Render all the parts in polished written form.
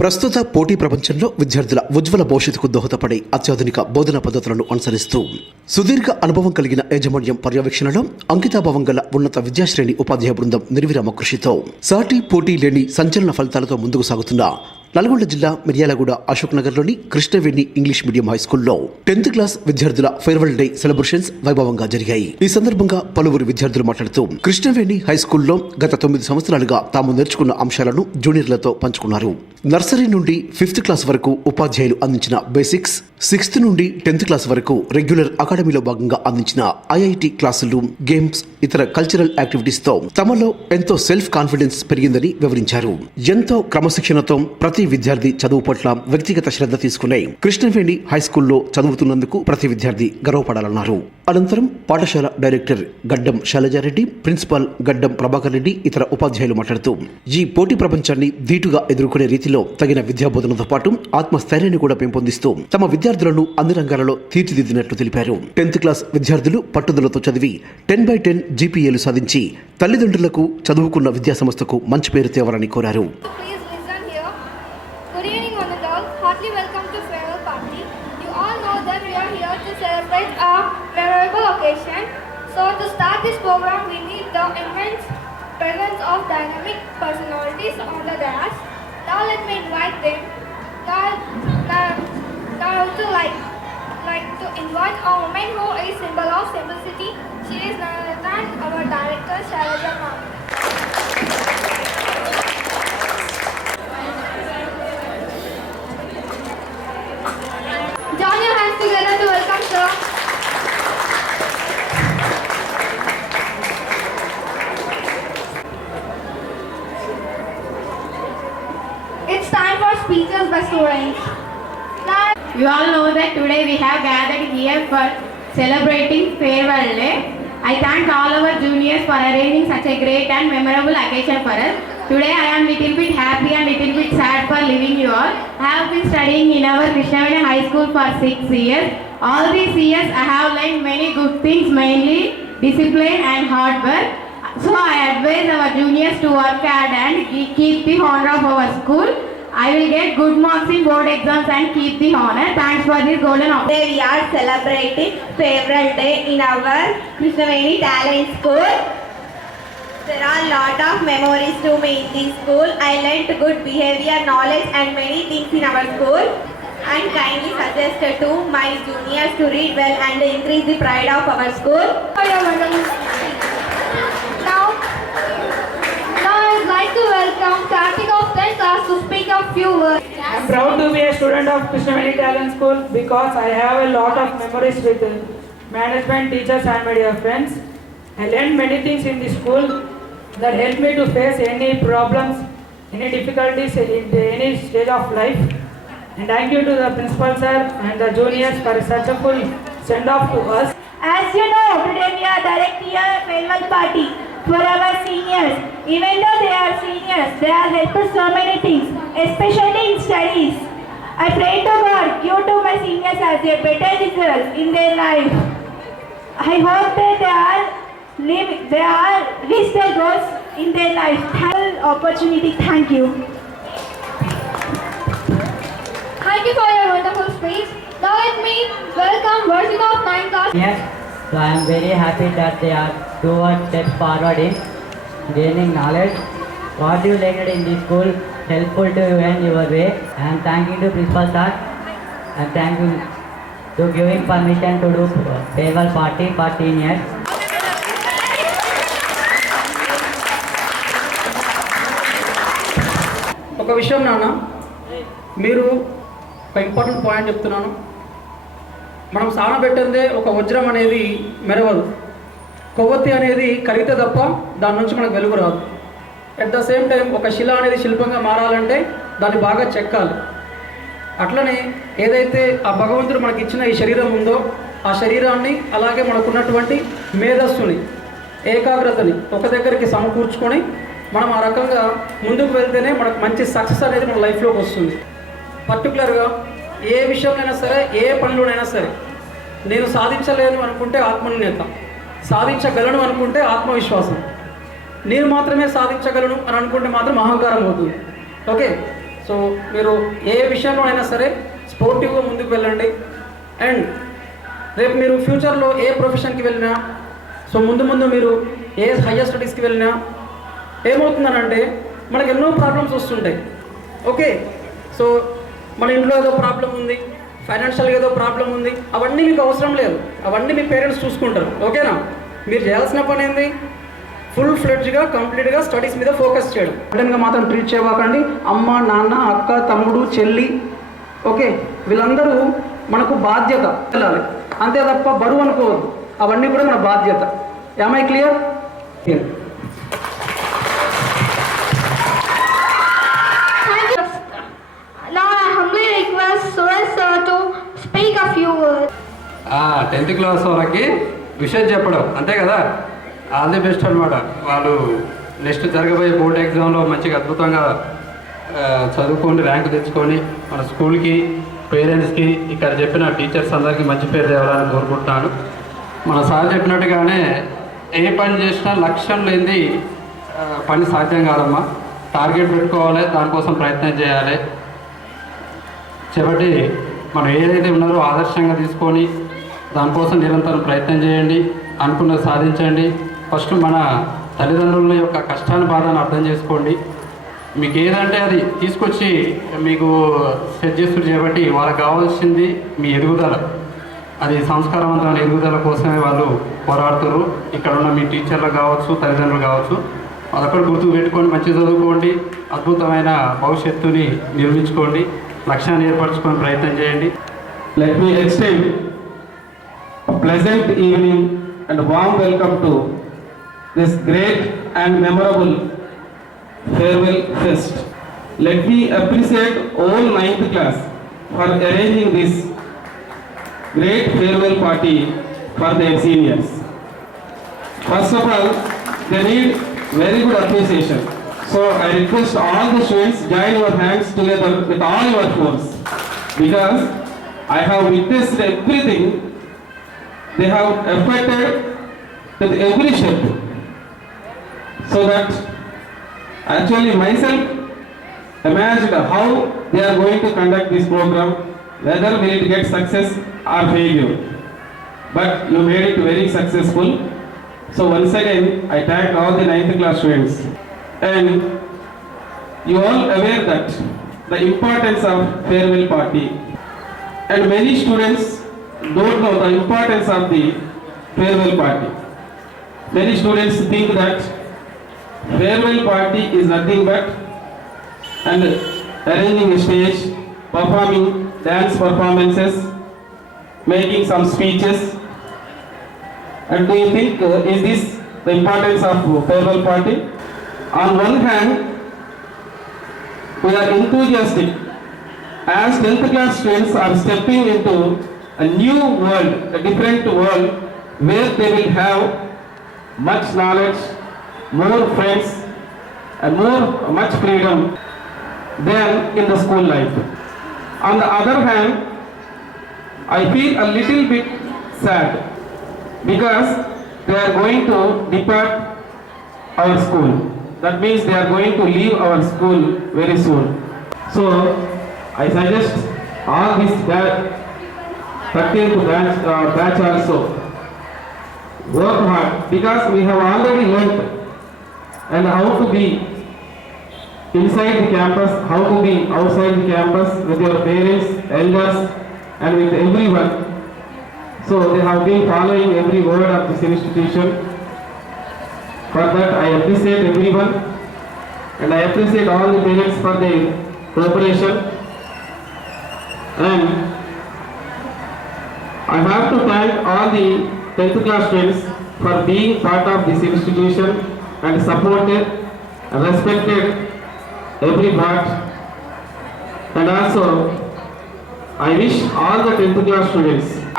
ప్రస్తుత పోటీ ప్రపంచంలో విద్యార్థుల ఉజ్వల భవిష్యత్తుకు దోహదపడే అత్యాధునిక బోధనా పద్ధతులను అనుసరిస్తూ సుదీర్ఘ అనుభవం కలిగిన యాజమాన్యం పర్యవేక్షణలో అంకితాభావం గల ఉన్నత విద్యాశ్రేణి ఉపాధ్యాయ బృందం నిర్విరామ కృషితో సాటి పోటీ లేని సంచలన ఫలితాలతో ముందుకు సాగుతున్న నల్గొండ జిల్లా మిర్యాలగూడ అశోక్ నగర్లోని కృష్ణవేణి ఇంగ్లీష్ మీడియం హైస్కూల్లో 10th క్లాస్ విద్యార్థుల ఫేర్వెల్ డే సెలబ్రేషన్స్ వైభవంగా జరిగాయి. ఈ సందర్భంగా పలువురు విద్యార్థులు మాట్లాడుతూ కృష్ణవేణి హైస్కూల్లో గత 9 సంవత్సరాలుగా తాము నేర్చుకున్న అంశాలను జూనియర్లతో పంచుకున్నారు. నర్సరీ నుండి 5th క్లాస్ వరకు ఉపాధ్యాయులు అందించిన బేసిక్స్, 6th నుండి 10th క్లాస్ వరకు రెగ్యులర్ అకాడమీలో భాగంగా అందించిన ఐఐటి క్లాసులు, గేమ్స్, ఇతర కల్చరల్ యాక్టివిటీస్ తో తమలో ఎంతో సెల్ఫ్ కాన్ఫిడెన్స్ పెరిగిందని వివరించారు. ఎంతో క్రమశిక్షణతో ప్రతి విద్యార్థి చదువు పట్ల వ్యక్తిగత శ్రద్ధ తీసుకునే కృష్ణవేణి హైస్కూల్లో చదువుతున్నందుకు ప్రతి విద్యార్థి గర్వపడాలన్నారు. అనంతరం పాఠశాల డైరెక్టర్ గడ్డం శైలజారెడ్డి, ప్రిన్సిపాల్ గడ్డం ప్రభాకర్ రెడ్డి, ఇతర ఉపాధ్యాయులు మాట్లాడుతూ ఈ పోటీ ప్రపంచాన్ని ధీటుగా ఎదుర్కొనే రీతిలో తగిన విద్యాబోధనతో పాటు ఆత్మస్థైర్యాన్ని కూడా పెంపొందిస్తూ తమ విద్యార్థులను అన్ని రంగాలలో తీర్చిదిద్దినట్లు తెలిపారు. 10th క్లాస్ విద్యార్థులు పట్టుదలతో చదివి 10/10 జీపీఏలు సాధించి తల్లిదండ్రులకు చదువుకున్న విద్యా సంస్థకు మంచి పేరు తేవాలని కోరారు. Heartily welcome to farewell party. You all know that we are here to celebrate a memorable occasion. So to start this program, we need the immense presence of dynamic personalities on the dais. Now let me invite them. Now I would like to invite a woman who is symbol of simplicity. She is none other than our director Shailaja Ma'am. Join your hands together to welcome sir. It's time for speeches by students. You all know that today we have gathered here for celebrating farewell day. I thank all our juniors for arranging such a great and memorable occasion for us. Today I am little bit happy and little bit sad for leaving you all. I have been studying in our Krishnaveni High School for 6 years. All these years I have learned many good things, mainly discipline and hard work. So I advise our juniors to work hard and keep the honor of our school. I will get good marks in board exams and keep the honor. Thanks for this golden opportunity. Today we are celebrating farewell day in our Krishnaveni Talent School. There are a lot of memories to me in this school. I learnt good behavior, knowledge and many things in our school. And kindly suggested to my juniors to read well and increase the pride of our school. Now I would like to welcome Karthik of 10th class to speak a few words. I am proud to be a student of Krishnaveni Talent School because I have a lot of memories with management, teachers and my dear friends. I learned many things in the school that helped me to face any problems, any difficulties in any stage of life. And thank you to the principal sir and the juniors for such a full send off to us. As you know, today we are directing a farewell party for our seniors. Even though they are seniors, they are helped us so many things, especially in studies. I pray to God, you to my seniors as a better result in their life. I hope that they are reach their goals in their life. Opportunity. Thank you. Thank you for your wonderful speech. Now let me welcome Virgin of 9th class. Yes, so I am very happy that they are 2 steps forward in gaining knowledge. What you learned in the school helpful to you in your way. I am thanking to principal sir and thank you to giving permission to do farewell party for seniors. ఒక విషయం నాన్న, మీరు ఒక important point చెప్తున్నాను. మనం సానబెట్టిందే ఒక వజ్రం అనేది మెరవదు. కొవ్వొత్తి అనేది కరిగితే తప్ప దాని నుంచి మనకు వెలుగు రాదు. అట్ ద సేమ్ టైం ఒక శిల అనేది శిల్పంగా మారాలంటే దాన్ని బాగా చెక్కాలి. అట్లనే ఏదైతే ఆ భగవంతుడు మనకి ఇచ్చిన ఈ శరీరం ఉందో ఆ శరీరాన్ని, అలాగే మనకున్నటువంటి మేధస్సుని, ఏకాగ్రతని ఒక దగ్గరికి సమకూర్చుకొని మనం ఆ రకంగా ముందుకు వెళ్తేనే మనకు మంచి సక్సెస్ అనేది మన లైఫ్లోకి వస్తుంది. పర్టికులర్గా ఏ విషయంలోనైనా సరే, ఏ పనులోనైనా సరే నేను సాధించలేను అనుకుంటే ఆత్మన్యూనత, సాధించగలను అనుకుంటే ఆత్మవిశ్వాసం, నేను మాత్రమే సాధించగలను అని అనుకుంటే మాత్రం అహంకారం అవుతుంది. ఓకే, సో మీరు ఏ విషయంలో అయినా సరే స్పోర్టివ్గా ముందుకు వెళ్ళండి. అండ్ రేపు మీరు ఫ్యూచర్లో ఏ ప్రొఫెషన్కి వెళ్ళినా, సో ముందు మీరు ఏ హయ్యర్ స్టడీస్కి వెళ్ళినా ఏమవుతుందనంటే మనకు ఎన్నో ప్రాబ్లమ్స్ వస్తుంటాయి. ఓకే, సో మన ఇంట్లో ఏదో ప్రాబ్లం ఉంది, ఫైనాన్షియల్గా ఏదో ప్రాబ్లం ఉంది, అవన్నీ మీకు అవసరం లేదు, అవన్నీ మీ పేరెంట్స్ చూసుకుంటారు. ఓకేనా? మీరు చేయాల్సిన పని ఏంది? ఫుల్ ఫ్లెడ్జ్గా కంప్లీట్గా స్టడీస్ మీద ఫోకస్ చేయడం. సడన్గా మాత్రం ట్రీట్ చేయబాకండి. అమ్మ, నాన్న, అక్క, తమ్ముడు, చెల్లి, ఓకే, వీళ్ళందరూ మనకు బాధ్యత వెళ్ళాలి, అంతే తప్ప బరువు అనుకోవద్దు. అవన్నీ కూడా మన బాధ్యత. Am I clear? Now I humbly request Suresh sir to speak a few words. 10th class వాళ్ళకి విషయం చెప్పడం అంతే కదా, ఆల్ ది బెస్ట్ అనమాట. వాళ్ళు నెక్స్ట్ జరగబోయే బోర్డ్ ఎగ్జామ్లో మంచిగా అద్భుతంగా చదువుకొని ర్యాంక్ తెచ్చుకొని మన స్కూల్కి, పేరెంట్స్కి, ఇక్కడ చెప్పిన టీచర్స్ అందరికీ మంచి పేరు తేవాలని కోరుకుంటున్నాను. మన సార్ చెప్పినట్టుగానే ఏ పని చేసినా లక్ష్యం లేనిది పని సాధ్యం కాదమ్మా. టార్గెట్ పెట్టుకోవాలి, దానికోసం ప్రయత్నం చేయాలి. కాబట్టి మనం ఏదైతే ఉన్నారో ఆదర్శంగా తీసుకొని దానికోసం నిరంతరం ప్రయత్నం చేయండి, అనుకున్నది సాధించండి. ఫస్ట్ మన తల్లిదండ్రుల యొక్క కష్టాన్ని, బాధను అర్థం చేసుకోండి. మీకు ఏదంటే అది తీసుకొచ్చి మీకు సెట్ చేస్తుంది కాబట్టి వాళ్ళకి కావాల్సింది మీ ఎదుగుదల. అది సంస్కారవంతమైన ఎదుగుదల కోసమే వాళ్ళు పోరాడుతారు. ఇక్కడ ఉన్న మీ టీచర్లు కావచ్చు, తల్లిదండ్రులు కావచ్చు, అదొక్కటి గుర్తు పెట్టుకొని మంచి చదువుకోండి, అద్భుతమైన భవిష్యత్తుని నిర్మించుకోండి, లక్ష్యాన్ని ఏర్పరచుకొని ప్రయత్నం చేయండి. Let me extend a pleasant evening and warm welcome to this great and memorable farewell fest. Let me appreciate all 9th class for arranging this great farewell party for their seniors. First of all, they need very good appreciation. So I request all the students join your hands together with all your force, because I have witnessed everything they have affected with every step. So that actually myself imagined how they are going to conduct this program, whether will it get success or failure. But you made it very successful. So once again, I thank all the 9th class students. And you all aware that the importance of farewell party. And many students don't know the importance of the farewell party. Many students think that farewell party is nothing but and arranging a stage, performing dance performances, making some speeches. And do you think is this the importance of farewell party? On one hand, we are enthusiastic as 10th class students are stepping into a new world, a different world where they will have much knowledge, more friends and much freedom than in the school life. On the other hand, I feel a little bit sad because they are going to depart our school. That means they are going to leave our school very soon. So I suggest all this 13th batch also work hard, because we have already learned and how to be inside the campus, how to be outside the campus with your parents, elders and with everyone. So they have been following every word of this institution. For that I appreciate everyone, and I appreciate all the parents for their cooperation. And I have to thank all the 10th class students for being part of this institution and supported and respected every part. And also I wish all the 10th class students I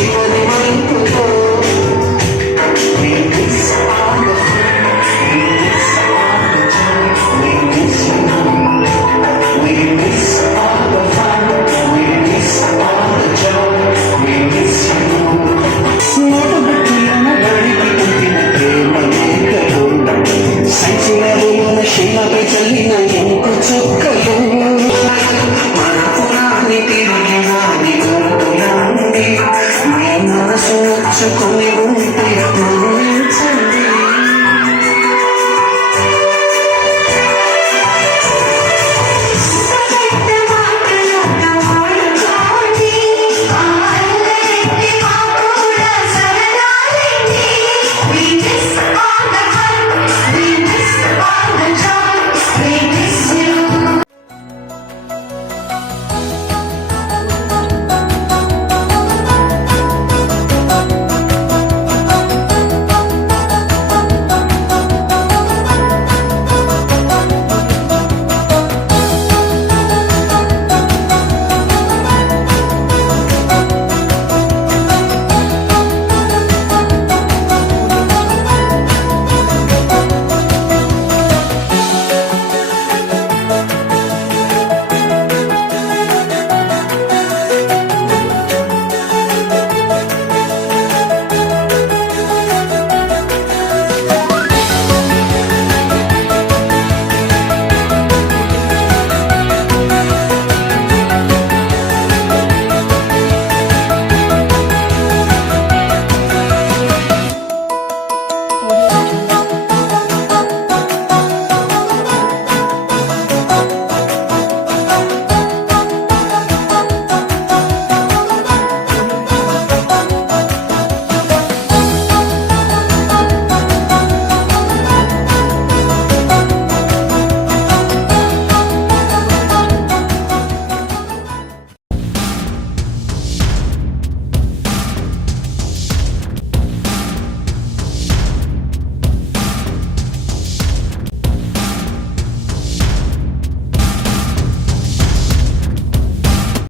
చివరి మలుపుతో we miss all the fun, we miss all the joy, we miss you. We miss all the fun, we miss all the joy, we miss you. నోటబుట్టిన గడికి పుట్టిన ప్రేమ మేకలు సంచిలోన శిలపై చల్లిన ఎంకు చుక్కలు మన పురాణి తిరిగి వారి గొంతులండి మన మనసు నచ్చుకుని